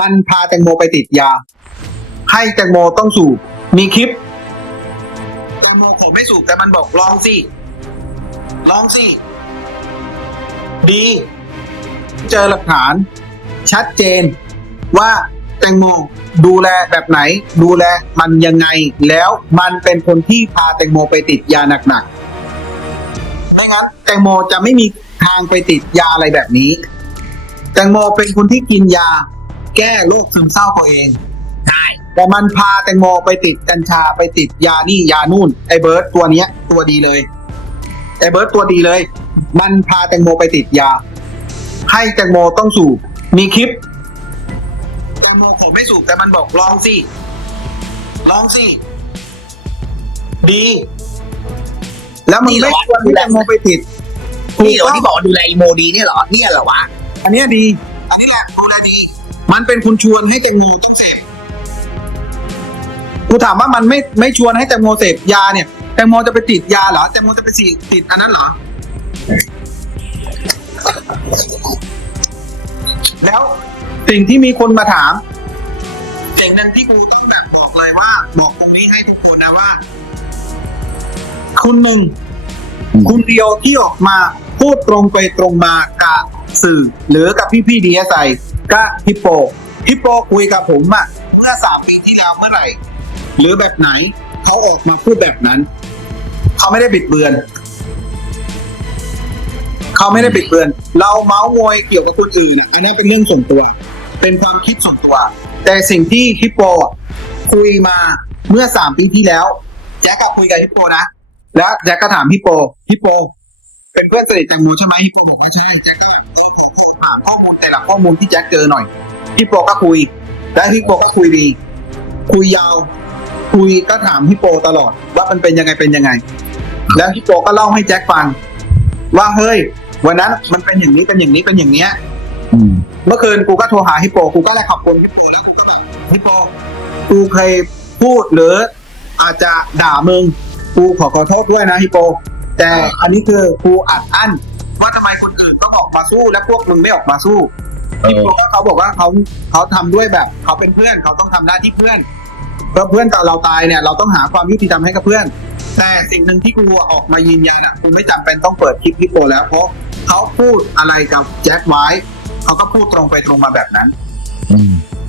มันพาแตงโมไปติดยา ให้แตงโมต้องสูบ มีคลิปแตงโมขอไม่สูบแต่มันบอกลองสิ ลองสิ ดี เจอหลักฐาน ชัดเจนว่าแตงโมดูแลแบบไหน ดูแลมันยังไง แล้วมันเป็นคนที่พาแตงโมไปติดยาหนักๆไม่งั้นแตงโมจะไม่มีทางไปติดยาอะไรแบบนี้ แตงโมเป็นคนที่กินยา แก้โรคซึมเศร้าตัวเองใช่แต่มันพาแตงโมไปติดกัญชาไปติดยานี่ยานู่นไอ้เบิร์ดตัวเนี้ย ตัวดีเลยไอ้เบิร์ดตัวดีเลย มันพาแตงโมไปติดยา ให้แตงโมต้องสูบมีคลิปแตงโมขอไม่สูบแต่มันบอกลองสิลองสิดีแล้วมึงไม่ควรให้แตงโมไปติดนี่เหรอถูกต้องที่บอกว่าดูแลอีโมดีเนี่ยเหรอเนี่ยเหรอวะอันเนี้ยดี มันเป็นคุณชวนให้แตงโมต้องเสพกูถามว่ามันไม่ไม่ชวนให้แตงโมเสพยาเนี่ย แตงโมจะไปติดยาเหรอแตงโมจะไปสีติดอันนั้นเหรอแล้วสิ่งที่มีคนมาถามสิ่งหนึ่งที่กูต้องแบบบอกเลยว่า บอกตรงนี้ให้ทุกคนนะว่า คุณหนึ่งคุณเดียวที่ออกมาพูดตรงไปตรงมากับ สื่อ หรือกับพี่พี่ดีเอสไอกับฮิปโปฮิปโปคุยกับผมอะเมื่อสามปีที่แล้วเมื่อไหร่ หรือแบบไหนเขาออกมาพูดแบบนั้น เขาไม่ได้บิดเบือน เขาไม่ได้บิดเบือน เราเมาส์มอยเกี่ยวกับคนอื่นอะอันนี้เป็นเรื่องส่วนตัว เป็นความคิดส่วนตัว แต่สิ่งที่ฮิปโปคุยมาเมื่อสามปีที่แล้ว แจ็คกับคุยกับฮิปโปนะแล้วแจ็คก็ถามฮิปโปฮิปโป เป็นเพื่อนสนิทแตงโมใช่ไหมฮิปโปบอกว่าใช่แจ็คก็ เออหาข้อมูลแต่ละข้อมูลที่แจ็คเจอหน่อยฮิปโปก็คุย แล้วฮิปโปก็คุยดี คุยยาว คุยก็ถามฮิปโปตลอด ว่ามันเป็นยังไงเป็นยังไง แล้วฮิปโปก็เล่าให้แจ็คฟัง ว่าเฮ้ย วันนั้นมันเป็นอย่างนี้เป็นอย่างนี้เป็นอย่างเนี้ยเมื่อคืนกูก็โทรหาฮิปโปกูก็เลยขอบคุณฮิปโปแล้วกูก็แบบฮิปโปกูเคยพูดหรือ อาจจะด่ามึง กูขอขอโทษด้วยนะฮิปโป แต่อันนี้คือกูอัดอั้นว่าทำไมคน อื่นต้องออกมาสู้และพวกมึงไม่ออกมาสู้ฮิปโปก็เขาบอกว่าเขาเขาทำด้วยแบบเขาเป็นเพื่อนเขาต้องทำหน้าที่เพื่อนเพื่อเพื่อนกับเราตายเนี่ย เราต้องหาความยุติธรรมให้กับเพื่อน แต่สิ่งหนึ่งที่กูออกมายืนยันอะกูไม่จำเป็นต้องเปิดคลิปฮิปโปแล้วเพราะเขาพูดอะไรกับแจ็คไว้เขาก็พูดตรงไปตรงมาแบบนั้น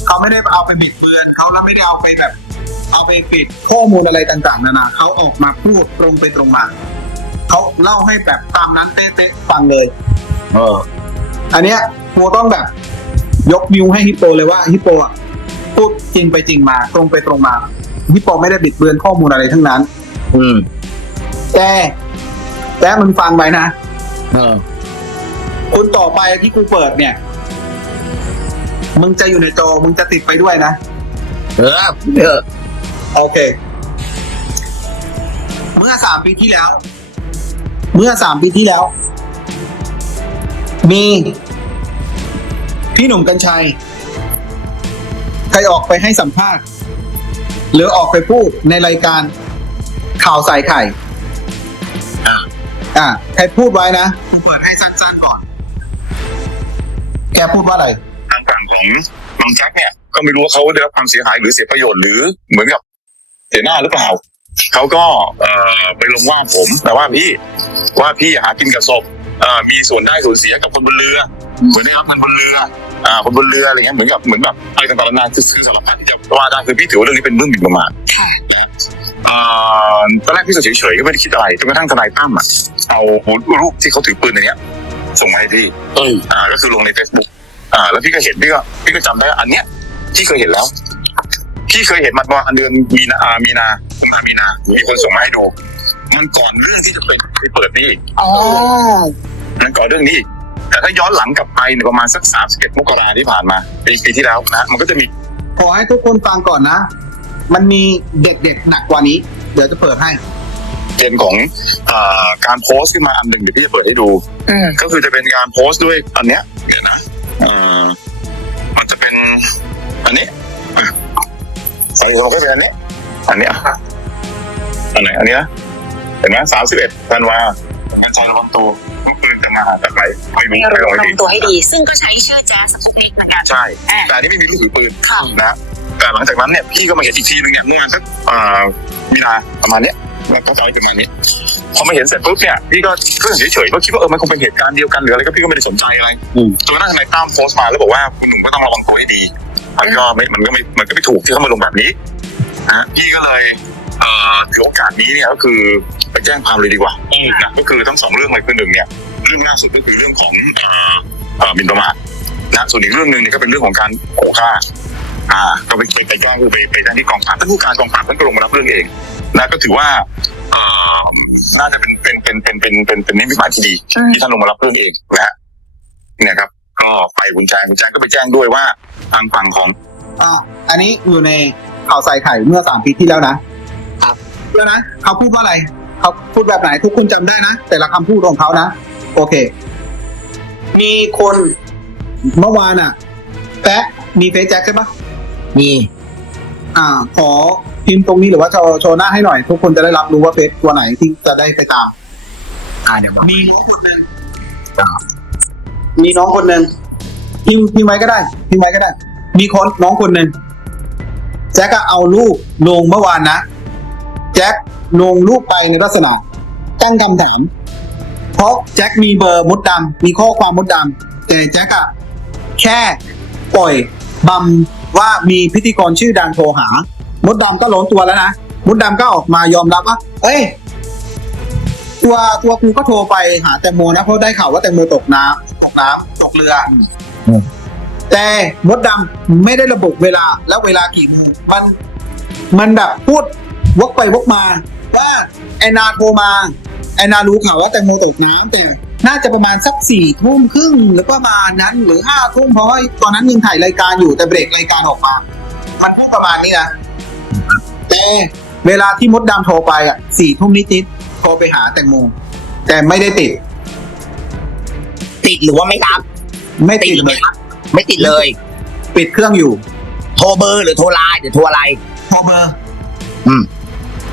เขาไม่ได้เอาไปบิดเบือนเขาแล้วไม่ได้เอาไปแบบ เอาไปปิดข้อมูลอะไรต่าง ๆ นานาเขาออกมาพูดตรงไปตรงมาเขาเล่าให้แบบตามนั้นเต๊ะๆฟังเลย เออ อันเนี้ยกูต้องแบบ ยกนิ้วให้ฮิปโปเลยว่าฮิปโปอะพูดจริงไปจริงมา ตรงไปตรงมาฮิปโปไม่ได้บิดเบือนข้อมูลอะไรทั้งนั้น อืม แต่แต่มึงฟังไปนะเออคนต่อไปที่กูเปิดเนี่ย มึงจะอยู่ในจอมึงจะติดไปด้วยนะ เออเออโอเค เมื่อสามปีที่แล้ว เมื่อสามปีที่แล้ว มี พี่หนุ่มกัญชัย ใครออกไปให้สัมภาษณ์ หรือออกไปพูดในรายการข่าวใส่ไข่อ่าอ่าใครพูดไว้นะผมเปิดให้สั้นๆก่อน แกพูดว่าอะไร ทางฝั่งของบางแจ็คเนี่ย ก็ไม่รู้ว่าเขาได้รับความเสียหายหรือเสียประโยชน์หรือเหมือนกับเสียหน้าหรือเปล่า เขาก็เอ่อไปลงว่าผม แต่ว่าพี่ว่าพี่หากินกับศพเอ่อ มีส่วนได้ส่วนเสียกับคนบนเรือเหมือนได้รับเงินบนเรืออ่าคนบนเรืออะไรเงี้ยเหมือนกับเหมือนแบบอะไรต่างๆนานาคือคือสารพัดที่จะว่าได้คือพี่ถือว่าเรื่องนี้เป็นเรื่องหมิ่นประมาทนะอ่าตอนแรกพี่ก็เฉยๆก็ไม่ได้คิดอะไรจนกระทั่งทนายตั้มอะเอารูปที่เขาถือปืนในเนี้ย ส่งมาให้พี่เอ้ยอ่า ก็คือลงใน Facebook อ่า แล้วพี่ก็เห็นพี่ก็พี่ก็จำได้ว่าอันเนี้ยพี่เคยเห็นแล้วพี่เคยเห็นมาประมาณเดือนมีนาอ่ามีนาคุมภามีนามีคนส่งมาให้ดูมันก่อนเรื่องที่จะเป็นไปเปิดนี่อีกอ๋ อมันก่อนเรื่องนี้อีกแต่ถ้าย้อนหลังกลับไปเนี่ยประมาณสักสามสิบเอ็ดมกราที่ผ่านมาปีปีที่แล้วนะมันก็จะมีขอให้ทุกคนฟังก่อนนะ มันมีเด็ดๆหนักกว่านี้ เดี๋ยวจะเปิดให้เกณฑ์ของอ่าการโพสต์ขึ้นมาอันหนึ่งเดี๋ยวพี่จะเปิดให้ดูอืมก็คือจะเป็นการโพสต์ด้วยอันเนี้ยเดี๋ยวนะเอ่อมันจะเป็นอันนี้อันนี้มันก็เป็นอันนี้ อันนี้อะอันไหนอันนี้นะเห็นไหมสามสิบเอ็ดธันวาอาจารย์ระวังตัวพวกปืนจะ มาจากไหนไม่รู้ไม่ไม่รู้รู้ลไม่งดีตัวให้ดี ซึ่งก็ใช้ชื่อแจ๊สสติ๊กเหมือนกันใช่อ่าแต่อันนี่ไม่มีลูกถือปืนค่ะนะแต่หลังจากนั้นเนี่ยพี่ก็มาเห็นอีกทีนึงเนี่ยเมื่อวันสักอ่ามีนาประมาณเนี้ยแล้วก็ตอนประมาณนี้พอมาเห็นเสร็จปุ๊บเนี่ยพี่ก็ก็เฉยๆก็คิดว่าเออมันคงเป็นเหตุการณ์เดียวกันหรืออะไรก็พี่ก็ไม่ได้สนใจอะไรจนกระทั่งนายตั้มโพสต์มาแล้วบอกว่าคุณหนุ่มก็ต้องระวังตัวให้ดีมันก็ไม่มันก็ไม่มันก็ไม่ถูกที่เขามาลงแบบนี้นะพี่ก็เลยอ่าถือโอกาสนี้เนี่ยก็คือไปแจ้งความเลยดีกว่านะก็คือทั้งสองเรื่องเลยคือหนึ่งเนี่ย เรื่องล่าสุดก็คือเรื่องของอ่าอ่าหมินประมาทนะส่วนอีกเรื่องหนึ่งเนี่ยก็เป็นเรื่องของการโกฆ่าอ่าก็ไปไปไปแจ้งคือไปไปแจ้งที่กองปราบท่านผู้การกองปราบท่านก็ลงมารับเรื่องเองนะก็ถือว่าอ่าน่าจะเป็นเป็นเป็นเป็นเป็นเป็นเป็นนิมิตหมายที่ดีที่ท่านลงมารับเรื่องเองนะฮะเนี่ยครับ ก็ไปคุณแจงคุณแจงก็ไปแจ้งด้วยว่าทางฝั่งของอ่าอันนี้อยู่ในข่าวใส่ไข่เมื่อสามปีที่แล้วนะครับเพื่อนะเขาพูดว่าอะไรเขาพูดแบบไหนทุกคนจำได้นะ แต่ละคำพูดของเขานะ โอเค มีคนเมื่อวานอะ แปะมีเฟซแจ็คใช่ปะมีอ่า ขอพิมพ์ตรงนี้หรือว่าโชว์โชว์หน้าให้หน่อย ทุกคนจะได้รับรู้ว่าเฟซตัวไหนที่จะได้ไปตาม อ่าเดี๋ยวบอกมีน้องคนหนึ่งอ่ามีน้องคนหนึ่งพิมพ์พิมพ์ไว้ก็ได้พิมพ์ไว้ก็ได้ มีคนน้องคนหนึ่งแจ็คก็เอารูปลงเมื่อวานนะ แจ็คลงรูปไปในลักษณะตั้งคำถาม เพราะแจ็คมีเบอร์มดดำมีข้อความมดดำแต่แจ็คอะแค่ปล่อยบัมว่ามีพิธีกรชื่อดังโทรหา มดดำก็หล้นตัวแล้วนะ มดดำก็ออกมายอมรับว่า เอ้ย ตัวตัวกูก็โทรไปหาแตงโมนะ เพราะได้ข่าวว่าแตงโมตกน้ำตกน้ำตกเรืออแต่มดดำไม่ได้ระบุเวลาแล้วเวลากี่โมงมันมันแบบพูดวกไปวกมาว่าแอนนาโทรมา แอนนารู้ข่าวว่าแตงโมตกน้ำแต่น่าจะประมาณสักสี่ทุ่มครึ่งหรือประมาณนั้นหรือห้าทุ่มเพราะว่าตอนนั้นยังถ่ายรายการอยู่แต่เบรกรายการออกมามันพูดประมาณนี้นะแต่เวลาที่มดดำโทรไปอะสี่ทุ่มนิดๆโทรไปหาแตงโมแต่ไม่ได้ติด ติดหรือว่าไม่รับ ไม่ติติดดหรือเลไม่ยรับไม่ติดเลย ปิดเครื่องอยู่ โทรเบอร์หรือโทรไลน์หรือโทรอะไรพอเบอร์ อืม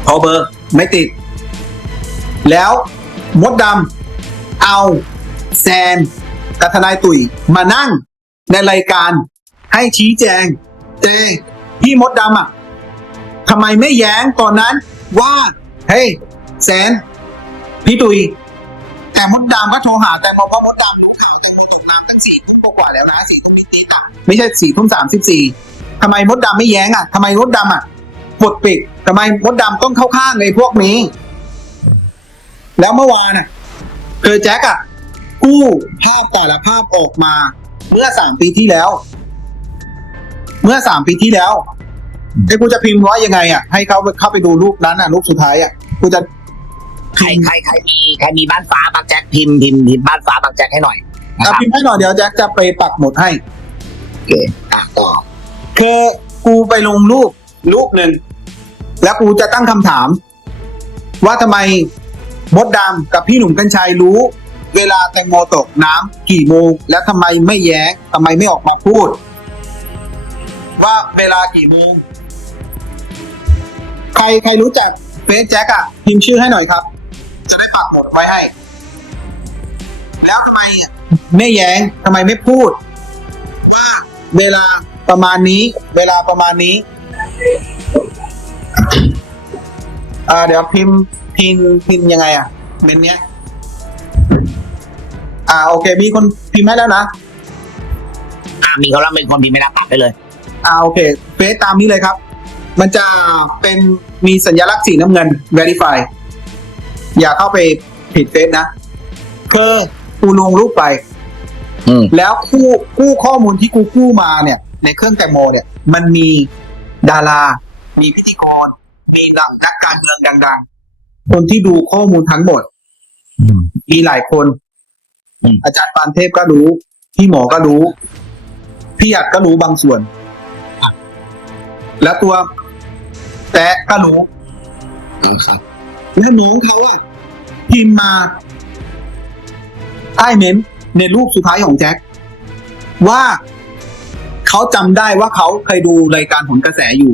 พอเบอร์ ไม่ติด แล้วมดดำเอาแซนกับทนายตุ๋ยมานั่งในรายการให้ชี้แจงแต่พี่มดดำอะทำไมไม่แย้งตอนนั้นว่าเฮ้ยแซนพี่ตุย แต่มดดำก็โทรหา แต่มเพรามดดำรู้ข่าวแต่มดตกน้ำตั้งสี่ทุ่มกว่าแล้วนะสี่ทุ่มนิดๆอะไม่ใช่สี่ทุ่มสามสิบสี่ทำไมมดดำไม่แย้งอะทำไมมดดำอะปดปิดทำไมมดดำต้องเข้าข้างในพวกนี้ แล้วเมื่อวานอะคือแจ็คอะกู้ภาพแต่ละภาพออกมา เมื่อสามปีที่แล้ว เมื่อสามปีที่แล้วไอ้กูจะพิมพ์ว่ายังไงอะให้เขาเข้าไปดูรูปนั้นอะรูปสุดท้ายอะกูจะใครใครใครมีใครมีบ้านฟ้าบางแจ็คพิมพ์พิมพ์พิมพ์บ้านฟ้าบางแจ็คให้หน่อยนะเอาครับพิมพ์ให้หน่อยเดี๋ยวแจ็คจะไปปักหมุดให้ โอเคอะต่อคือกูไปลงรูปรูปหนึ่ง แล้วกูจะตั้งคำถาม ว่าทำไม มดดำกับพี่หนุ่มกัญชัยรู้ เวลาแตงโมตกน้ำกี่โมง แล้วทำไมไม่แย้งทำไมไม่ออกมาพูด ว่าเวลากี่โมง ใครใครรู้จักเฟซแจ็คอะพิมพ์ชื่อให้หน่อยครับ จะได้ปักหมดไว้ให้ แล้วทำไมไม่แย้งทำไมไม่พูดว่าเวลาประมาณนี้ เวลาประมาณนี้ อ่าเดี๋ยวพิมพ์ พิมพ์พิมพ์ยังไงอะเมนเนี้ย อ่าโอเค มีคนพิมพ์ให้แล้วนะอะมีเขาแล้วเป็นคนพิมพ์ไม่รับปัดไปเลย อ่าโอเคเฟซตามนี้เลยครับ มันจะเป็นมีสัญลักษณ์สีน้ำเงิน verify อย่าเข้าไปผิดเฟซนะคือกูลงรูปไป อืมแล้วกู้กู้ข้อมูลที่กูกู้มาเนี่ย ในเครื่องแตงโมเนี่ย มันมีดารา มีพิธีกร มีนักนักการเมืองดังๆ คนที่ดูข้อมูลทั้งหมดอืมมีหลายคนอืมอาจารย์ปานเทพก็รู้ พี่หมอก็รู้ พี่อัดก็รู้บางส่วน แล้วตัวแตะก็รู้ครับแล้วน้องเขาอะพิมพ์มาใต้เม้นต์ในรูปสุดท้ายของแจ็คว่าเขาจำได้ว่าเขาเคยดูรายการผลกระแสอยู่